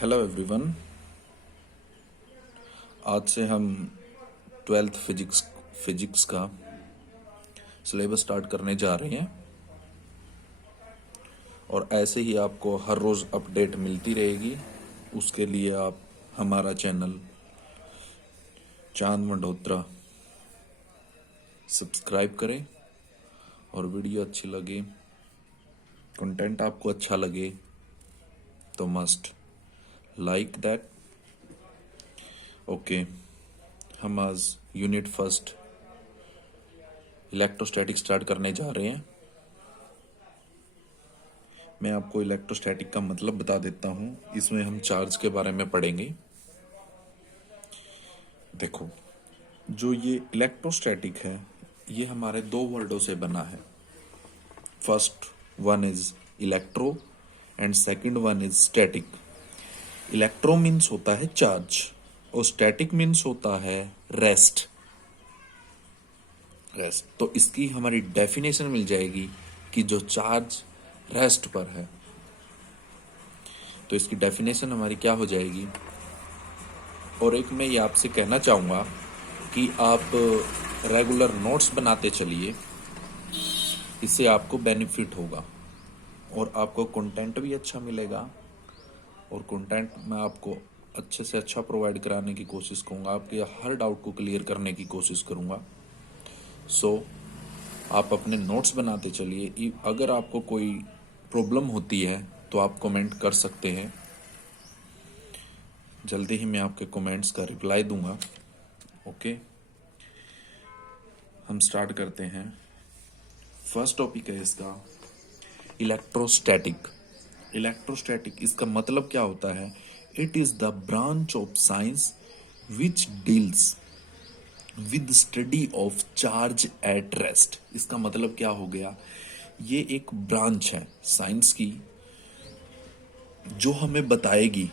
Hello everyone. आज से हम 12th फिजिक्स का सिलेबस स्टार्ट करने जा रहे हैं और ऐसे ही आपको हर रोज़ अपडेट मिलती रहेगी। उसके लिए आप हमारा चैनल चांद मंडोत्रा सब्सक्राइब करें और वीडियो अच्छी लगे, कंटेंट आपको अच्छा लगे तो मस्ट लाइक दैट। ओके, हम आज यूनिट फर्स्ट इलेक्ट्रोस्टैटिक स्टार्ट करने जा रहे हैं। मैं आपको इलेक्ट्रोस्टैटिक का मतलब बता देता हूं। इसमें हम चार्ज के बारे में पढ़ेंगे। देखो, जो ये इलेक्ट्रोस्टैटिक है ये हमारे दो वर्डों से बना है। First one is electro and second one is static. Electro means होता है चार्ज और स्टैटिक मीन्स होता है रेस्ट। तो इसकी हमारी डेफिनेशन मिल जाएगी कि जो चार्ज रेस्ट पर है, तो इसकी डेफिनेशन हमारी क्या हो जाएगी। और एक मैं ये आपसे कहना चाहूँगा कि आप रेगुलर नोट्स बनाते चलिए, इससे आपको बेनिफिट होगा और आपको कंटेंट भी अच्छा मिलेगा। और कंटेंट मैं आपको अच्छे से अच्छा प्रोवाइड कराने की कोशिश करूँगा, आपके हर डाउट को क्लियर करने की कोशिश करूँगा। आप अपने नोट्स बनाते चलिए। अगर आपको कोई प्रॉब्लम होती है तो आप कमेंट कर सकते हैं, जल्दी ही मैं आपके कमेंट्स का रिप्लाई दूंगा। ओके, हम स्टार्ट करते हैं। फर्स्ट टॉपिक है इसका इलेक्ट्रोस्टैटिक। इलेक्ट्रोस्टैटिक इसका मतलब क्या होता है? It is the branch of science which deals with study of charge at rest. इसका मतलब क्या हो गया? ये एक ब्रांच है साइंस की जो हमें बताएगी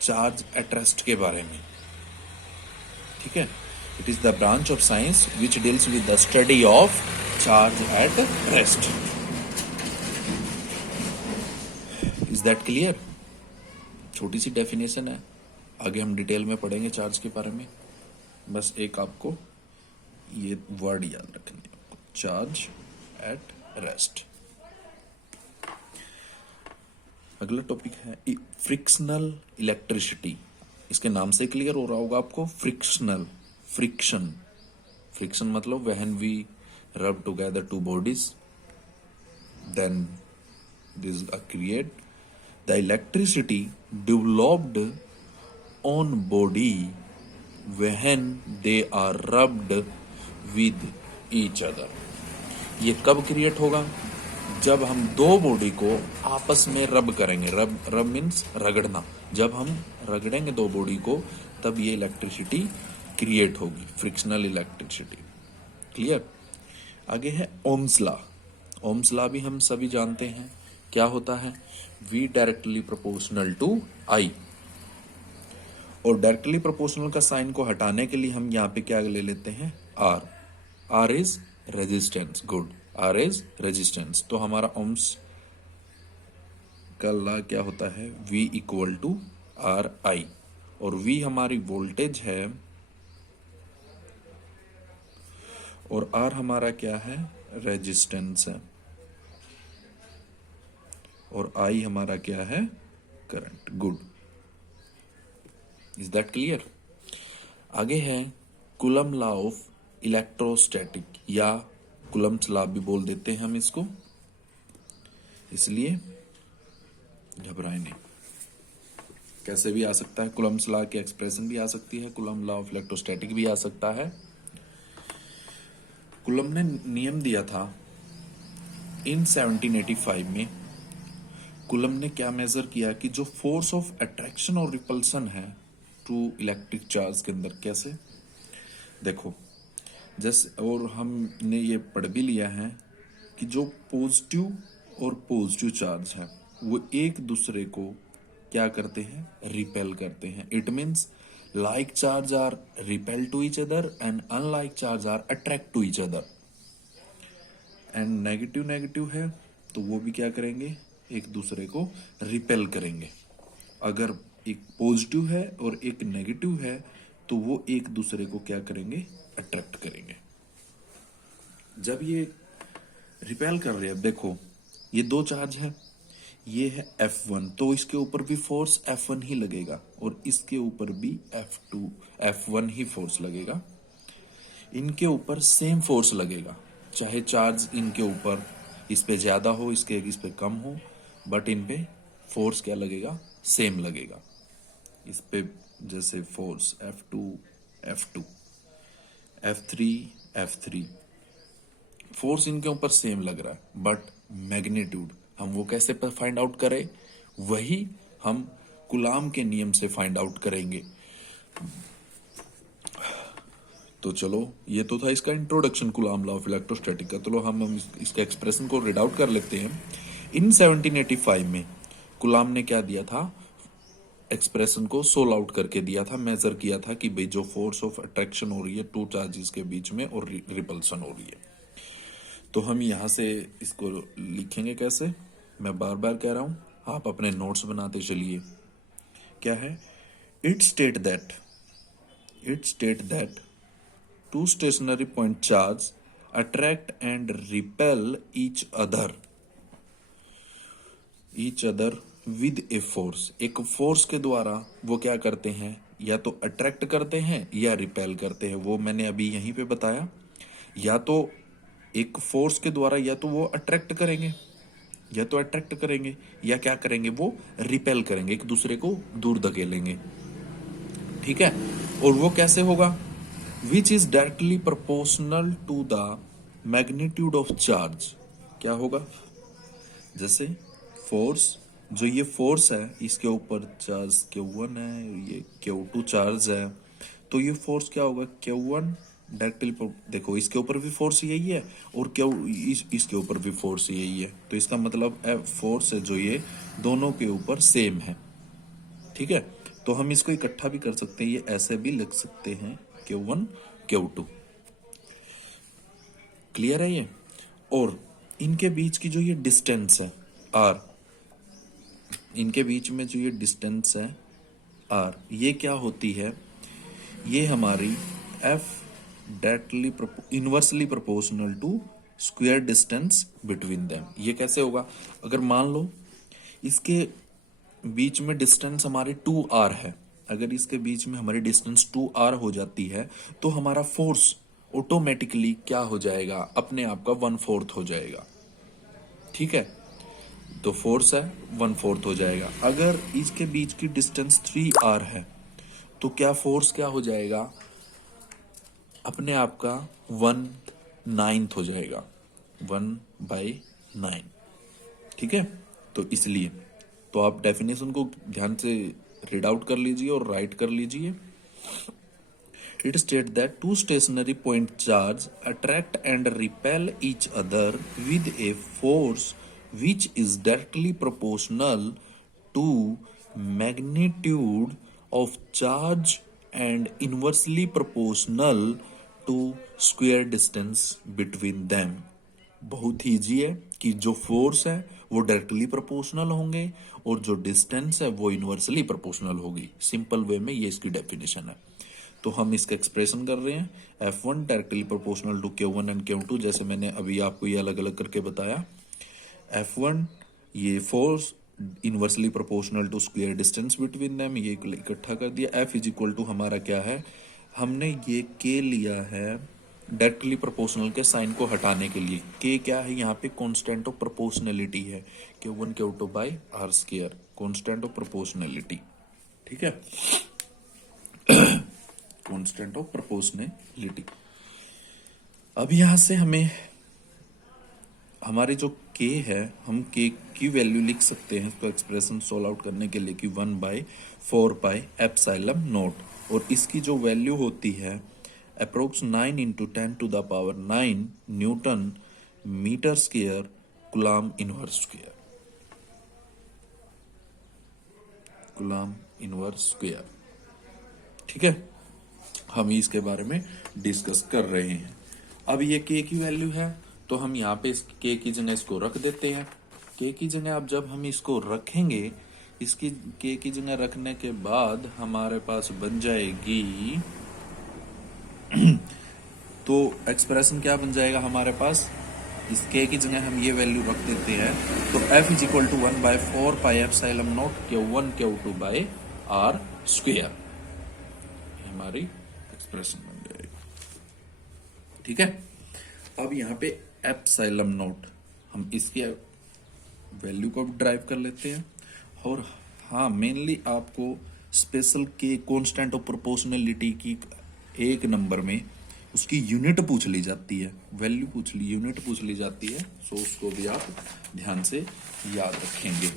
चार्ज एट रेस्ट के बारे में। ठीक है, it is the branch of science which deals with the study of charge at rest. Is that clear? छोटी सी डेफिनेशन है, आगे हम डिटेल में पढ़ेंगे चार्ज के बारे में। बस एक आपको ये वर्ड याद रखने हैं, चार्ज एट रेस्ट। अगला टॉपिक है फ्रिक्शनल इलेक्ट्रिसिटी। इसके नाम से क्लियर हो रहा होगा आपको, फ्रिक्शन मतलब when we rub together two bodies then this create the electricity developed on body when they are rubbed with each other। ये कब क्रिएट होगा? जब हम दो बॉडी को आपस में रब करेंगे। रब मीन्स रगड़ना। जब हम रगड़ेंगे दो बॉडी को तब ये इलेक्ट्रिसिटी क्रिएट होगी, फ्रिक्शनल इलेक्ट्रिसिटी। क्लियर? आगे है ओम्स लॉ। ओम्स लॉ भी हम सभी जानते हैं क्या होता है। V directly proportional to I। और डायरेक्टली प्रोपोर्शनल का साइन को हटाने के लिए हम यहाँ पे क्या ले लेते हैं? R is resistance. Good, R is resistance. तो हमारा ओम्स का लॉ क्या होता है? V equal to RI। और V हमारी वोल्टेज है और R हमारा क्या है? रेजिस्टेंस है। और I हमारा क्या है? Current. Good, is that clear? आगे है कूलम लॉ ऑफ इलेक्ट्रोस्टैटिक, या कूलम्स लॉ भी बोल देते हैं हम इसको, इसलिए घबराए नहीं। कैसे भी आ सकता है, कूलम्स लॉ की एक्सप्रेशन भी आ सकती है, कूलम लॉ ऑफ इलेक्ट्रोस्टैटिक भी आ सकता है। कूलम ने नियम दिया था इन 1785 में। कूलम ने क्या मेजर किया कि जो फोर्स ऑफ अट्रैक्शन और रिपल्सन है टू इलेक्ट्रिक चार्ज के अंदर, कैसे? देखो, जैसे और हमने ये पढ़ भी लिया है कि जो पॉजिटिव और पॉजिटिव चार्ज है वो एक दूसरे को क्या करते हैं? रिपेल करते हैं। It means like charge are repel to each other and unlike charge are attract to each other. And negative है तो वो भी क्या करेंगे? एक दूसरे को रिपेल करेंगे। अगर एक पॉजिटिव है और एक नेगेटिव है तो वो एक दूसरे को क्या करेंगे, अट्रैक्ट करेंगे। जब ये रिपेल कर रहे हैं, देखो ये दो चार्ज है, ये है F1, तो इसके ऊपर भी फोर्स F1 ही लगेगा और इसके ऊपर भी F1 ही फोर्स लगेगा। इनके ऊपर सेम फोर्स लगेगा, चाहे चार्ज इनके ऊपर इस पे ज्यादा हो, इस पे कम हो, बट इन पे फोर्स क्या लगेगा, सेम लगेगा। इस पे जैसे फोर्स F2 F3 फोर्स इनके ऊपर सेम लग रहा है, बट मैग्नीट्यूड हम वो कैसे फाइंड आउट करें, वही हम कूलाम के नियम से फाइंड आउट करेंगे। तो चलो, ये तो था इसका introduction coulomb law of electrostatic का। चलो हम इसके एक्सप्रेशन को रीड आउट कर लेते हैं। इन 1785 में कूलाम ने क्या दिया था, एक्सप्रेशन को सोल आउट करके दिया था, मेजर किया था कि भाई जो फोर्स ऑफ अट्रैक्शन हो रही है टू चार्जेस के बीच में और रिपल्सन हो रही है। तो हम यहां से इसको लिखेंगे कैसे, मैं बार बार कह रहा हूं, आप अपने नोट्स बनाते चलिए। क्या है, it state that two stationary point charge attract and repel each other with a force। एक फोर्स के द्वारा वो क्या करते हैं, या तो अट्रैक्ट करते हैं या रिपेल करते हैं। वो मैंने अभी यहीं पे बताया, या तो एक फोर्स के द्वारा या तो वो अट्रैक्ट करेंगे या क्या करेंगे, वो रिपेल करेंगे, एक दूसरे को दूर धकेलेंगे। ठीक है, और वो कैसे होगा, which is directly proportional to the magnitude of charge. क्या होगा, जैसे फोर्स, जो ये फोर्स है इसके ऊपर चार्ज Q1 है, ये Q2 चार्ज है, तो ये फोर्स क्या होगा, Q1 डायरेक्टली, देखो इसके ऊपर भी फोर्स यही है और इसके ऊपर भी फोर्स यही है, तो इसका मतलब फोर्स है जो ये दोनों के ऊपर सेम है। ठीक है, तो हम इसको इकट्ठा भी कर सकते हैं, ये ऐसे भी लिख सकते हैं Q1 Q2। क्लियर है ये। और इनके बीच की जो ये डिस्टेंस है R, इनके बीच में जो ये डिस्टेंस है R, ये क्या होती है, ये हमारी F directly inversely proportional to square distance between them. ये कैसे होगा, अगर मान लो इसके बीच में डिस्टेंस हमारी 2R है, अगर इसके बीच में हमारी डिस्टेंस 2R हो जाती है तो हमारा फोर्स ऑटोमेटिकली क्या हो जाएगा, अपने आप का 1/4 हो जाएगा। ठीक है, तो फोर्स है 1/4 हो जाएगा। अगर इसके बीच की डिस्टेंस 3R है तो क्या फोर्स क्या हो जाएगा, अपने आप का 1/9 हो जाएगा, 1/9। ठीक है, तो इसलिए तो आप डेफिनेशन को ध्यान से रीड आउट कर लीजिए और राइट कर लीजिए। It state that two stationary point charge attract and repel each other with a force which is directly proportional to magnitude of charge and inversely proportional to square distance between them. बहुत ही easy है कि जो force है वो directly proportional होंगे और जो डिस्टेंस है वो इनवर्सली प्रोपोर्शनल होगी। सिंपल वे में ये इसकी डेफिनेशन है। तो हम इसका एक्सप्रेशन कर रहे हैं, F1 directly proportional to Q1 and Q2, जैसे मैंने अभी आपको ये अलग अलग करके बताया। F1 ये force inversely proportional to square distance between them, ये इकट्ठा कर दिया। F इज इक्वल टू हमारा क्या है, हमने ये K लिया है डायरेक्टली प्रोपोर्शनल के साइन को हटाने के लिए। K क्या है, यहाँ पे कांस्टेंट ऑफ प्रोपोर्शनलिटी है, Q1 Q2 by R square, constant of proportionality. ठीक है, कांस्टेंट ऑफ प्रोपोर्शनलिटी। अब यहां से हमें हमारे जो K है, हम K की वैल्यू लिख सकते हैं इसको एक्सप्रेशन सोल्व आउट करने के लिए कि 1/4 पाई एप्सिलॉन नॉट, और इसकी जो वैल्यू होती है approx 9 × 10⁹ newton metre square coulomb inverse square, coulomb inverse square. ठीक है, हम इसके बारे में डिस्कस कर रहे हैं। अब ये K की वैल्यू है तो हम यहाँ पे इस K की जगह इसको रख देते हैं। K की जगह अब जब हम इसको रखेंगे इसकी के की जगह रखने के बाद हमारे पास बन जाएगी, तो एक्सप्रेशन क्या बन जाएगा हमारे पास, इस के की जगह हम ये वैल्यू रख देते हैं, तो f is equal to 1/4 pi epsilon naught Q1 Q2 by R square, हमारी एक्सप्रेशन बन जाएगी। ठीक है, अब यहाँ पे एप्सिलॉन नॉट हम इसकी वैल्यू को ड्राइव कर लेते हैं, और हाँ मेनली आपको स्पेशल के कांस्टेंट ऑफ प्रोपोर्शनलिटी की एक नंबर में उसकी यूनिट पूछ ली जाती है, वैल्यू यूनिट पूछ ली जाती है, सो उसको भी आप ध्यान से याद रखेंगे।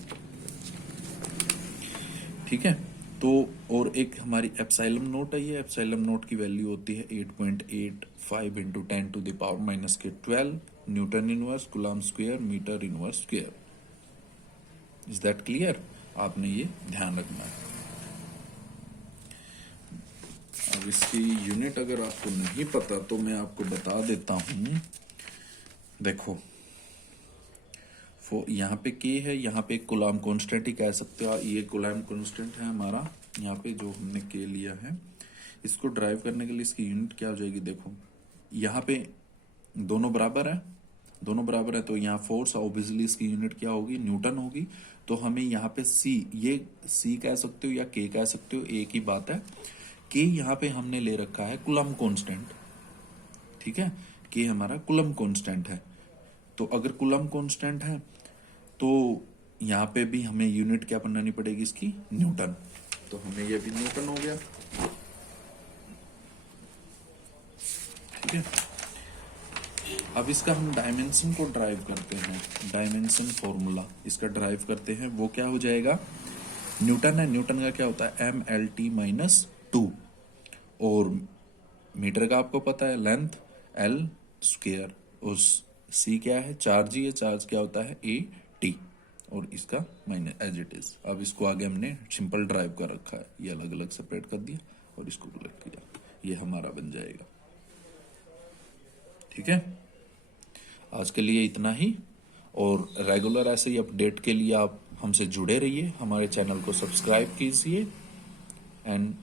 ठीक है, तो और एक हमारी एप्सिलॉन नोट है, ये एप्सिलॉन नोट की वैल्यू होती है 8.85 into 10⁻⁻12 newton inverse coulomb square metre inverse square. Is that clear? आपने ये ध्यान रखना है। अब इसकी यूनिट अगर आपको नहीं पता तो मैं आपको बता देता हूं। देखो यहाँ पे के है, यहाँ पे कूलम कांस्टेंट ही कह सकते हो, ये कूलम कांस्टेंट है हमारा, यहाँ पे जो हमने के लिया है, इसको ड्राइव करने के लिए इसकी यूनिट क्या हो जाएगी। देखो यहाँ पे दोनों बराबर है, दोनों बराबर है, तो यहाँ फोर्स ऑब्वियसली इसकी यूनिट क्या होगी, न्यूटन होगी। तो हमें यहाँ पे सी, ये सी कह सकते हो या के कह सकते हो, एक ही बात है। के यहाँ पे हमने ले रखा है कूलम कांस्टेंट, ठीक है, के हमारा कूलम कांस्टेंट है। तो अगर कूलम कांस्टेंट है तो यहाँ पे भी हमें यूनिट क्या बनानी पड़ेगी इसकी, न्यूटन। तो हमें ये भी न्यूटन हो गया। ठीक है, अब इसका हम डायमेंशन को ड्राइव करते हैं, डायमेंशन फॉर्मूला इसका ड्राइव करते हैं, वो क्या हो जाएगा, न्यूटन है, न्यूटन का क्या होता है MLT-2, और मीटर का आपको पता है लेंथ L स्क्वायर, उस C क्या है, चार्ज ही है, चार्ज क्या होता है AT, और इसका माइनस एज इट इज। अब इसको आगे हमने सिंपल ड्राइव कर रखा है, ये अलग अलग सेपरेट कर दिया और इसको अलग किया, ये हमारा बन जाएगा। ठीक है, आज के लिए इतना ही, और रेगुलर ऐसे ही अपडेट के लिए आप हमसे जुड़े रहिए, हमारे चैनल को सब्सक्राइब कीजिए एंड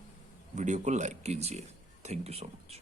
वीडियो को लाइक कीजिए। Thank you so much.